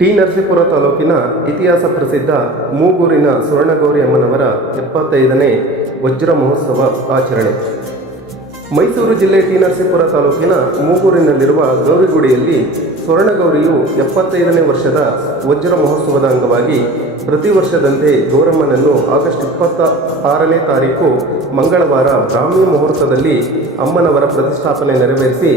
T Narasipura ತಾಲೂಕಿನ ಇತಿಹಾಸ ಪ್ರಸಿದ್ಧ ಮೂಗೂರಿನ ಸ್ವರ್ಣಗೌರಿ ಅಮ್ಮನವರ 75ನೇ ವಜ್ರ ಮಹೋತ್ಸವ ಆಚರಣೆ. ಮೈಸೂರು ಜಿಲ್ಲೆ ಟಿ ನರಸೀಪುರ ತಾಲೂಕಿನ ಮೂಗೂರಿನಲ್ಲಿರುವ ಗೌರಿಗುಡಿಯಲ್ಲಿ ಸ್ವರ್ಣಗೌರಿಯು 75ನೇ ವರ್ಷದ ವಜ್ರ ಮಹೋತ್ಸವದ ಅಂಗವಾಗಿ ಪ್ರತಿ ವರ್ಷದಂತೆ ಗೌರಮ್ಮನನ್ನು ಆಗಸ್ಟ್ 26ನೇ ತಾರೀಕು ಮಂಗಳವಾರ ಬ್ರಾಹ್ಮಿ ಮುಹೂರ್ತದಲ್ಲಿ ಅಮ್ಮನವರ ಪ್ರತಿಷ್ಠಾಪನೆ ನೆರವೇರಿಸಿ,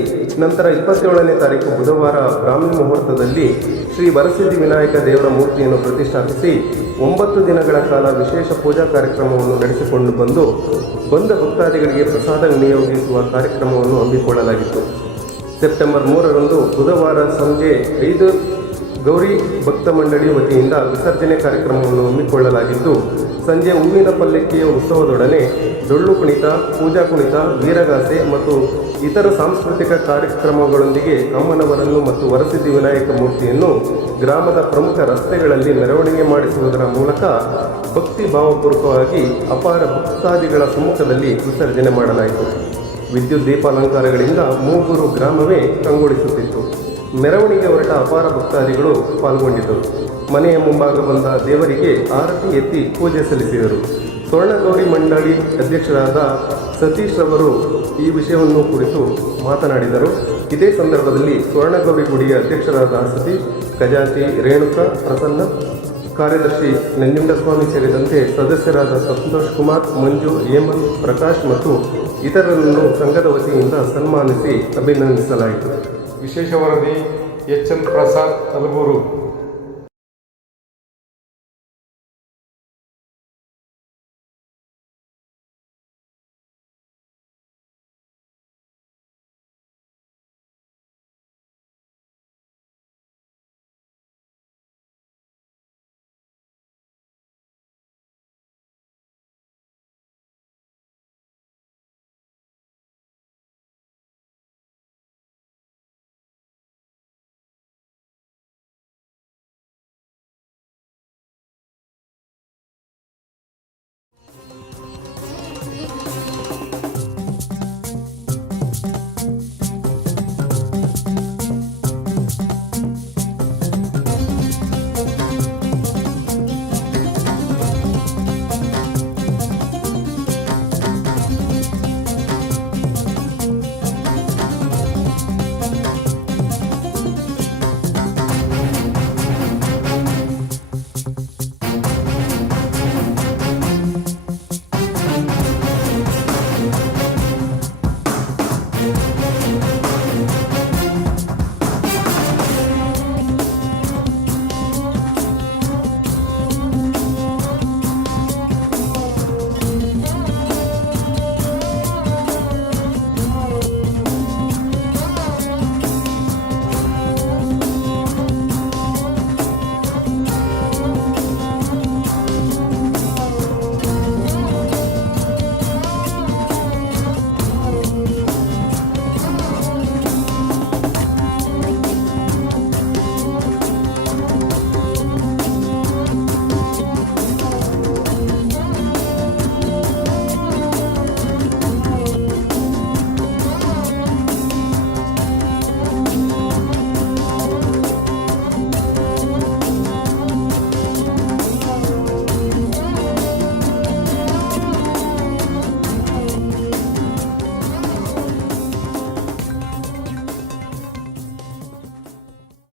ನಂತರ 27ನೇ ತಾರೀಕು ಬುಧವಾರ ಬ್ರಾಹ್ಮಿ ಮುಹೂರ್ತದಲ್ಲಿ ಶ್ರೀ ವರಸಿದ್ಧಿ ವಿನಾಯಕ ದೇವರ ಮೂರ್ತಿಯನ್ನು ಪ್ರತಿಷ್ಠಾಪಿಸಿ 9 ದಿನಗಳ ಕಾಲ ವಿಶೇಷ ಪೂಜಾ ಕಾರ್ಯಕ್ರಮವನ್ನು ನಡೆಸಿಕೊಂಡು ಬಂದ ಭಕ್ತಾದಿಗಳಿಗೆ ಪ್ರಸಾದ ವಿನಿಯೋಗಿಸುವ ಕಾರ್ಯಕ್ರಮವನ್ನು ಹಮ್ಮಿಕೊಳ್ಳಲಾಗಿತ್ತು. ಸೆಪ್ಟೆಂಬರ್ 3ರಂದು ಬುಧವಾರ ಸಂಜೆ 5 ಗೌರಿ ಭಕ್ತ ಮಂಡಳಿ ವತಿಯಿಂದ ವಿಸರ್ಜನೆ ಕಾರ್ಯಕ್ರಮವನ್ನು ಹಮ್ಮಿಕೊಳ್ಳಲಾಗಿದ್ದು, ಸಂಜೆ ಹೂವಿನ ಪಲ್ಲಕ್ಕಿಯ ಉತ್ಸವದೊಡನೆ ಡೊಳ್ಳು ಕುಣಿತ, ಪೂಜಾ ಕುಣಿತ, ವೀರಗಾಸೆ ಮತ್ತು ಇತರ ಸಾಂಸ್ಕೃತಿಕ ಕಾರ್ಯಕ್ರಮಗಳೊಂದಿಗೆ ಅಮ್ಮನವರನ್ನು ಮತ್ತು ವರಸಿದ್ಧಿ ವಿನಾಯಕ ಮೂರ್ತಿಯನ್ನು ಗ್ರಾಮದ ಪ್ರಮುಖ ರಸ್ತೆಗಳಲ್ಲಿ ಮೆರವಣಿಗೆ ಮಾಡಿಸುವುದರ ಮೂಲಕ ಭಕ್ತಿ ಭಾವಪೂರ್ವಕವಾಗಿ ಅಪಾರ ಭಕ್ತಾದಿಗಳ ಸಮ್ಮುಖದಲ್ಲಿ ವಿಸರ್ಜನೆ ಮಾಡಲಾಯಿತು. ವಿದ್ಯುತ್ ದೀಪಾಲಂಕಾರಗಳಿಂದ ಮೂಗೂರು ಗ್ರಾಮವೇ ಕಂಗೊಳಿಸುತ್ತಿತ್ತು. ಮೆರವಣಿಗೆ ಹೊರಟ ಅಪಾರ ಭಕ್ತಾದಿಗಳು ಪಾಲ್ಗೊಂಡಿದ್ದರು. ಮನೆಯ ಮುಂಭಾಗ ಬಂದ ದೇವರಿಗೆ ಆರತಿ ಎತ್ತಿ ಪೂಜೆ ಸಲ್ಲಿಸಿದರು. ಸ್ವರ್ಣಗೌರಿ ಮಂಡಳಿ ಅಧ್ಯಕ್ಷರಾದ ಸತೀಶ್ ರವರು ಈ ವಿಷಯವನ್ನು ಕುರಿತು ಮಾತನಾಡಿದರು. ಇದೇ ಸಂದರ್ಭದಲ್ಲಿ ಸ್ವರ್ಣಗೌರಿ ಗುಡಿಯ ಅಧ್ಯಕ್ಷರಾದ ಸತೀಶ್, ಖಜಾಂಚಿ ರೇಣುಕಾ, ಪ್ರಸನ್ನ, ಕಾರ್ಯದರ್ಶಿ ನಂಜುಂಡಸ್ವಾಮಿ ಸೇರಿದಂತೆ ಸದಸ್ಯರಾದ ಸಂತೋಷ್ ಕುಮಾರ್, ಮಂಜು, ಹೇಮಂತ್, ಪ್ರಕಾಶ್ ಮತ್ತು ಇತರರನ್ನು ಸಂಘದ ವತಿಯಿಂದ ಸನ್ಮಾನಿಸಿ ಅಭಿನಂದಿಸಲಾಯಿತು. ವಿಶೇಷ ವರದಿ ಎಚ್ ಎನ್ ಪ್ರಸಾದ್, ಅಲಗೂರು.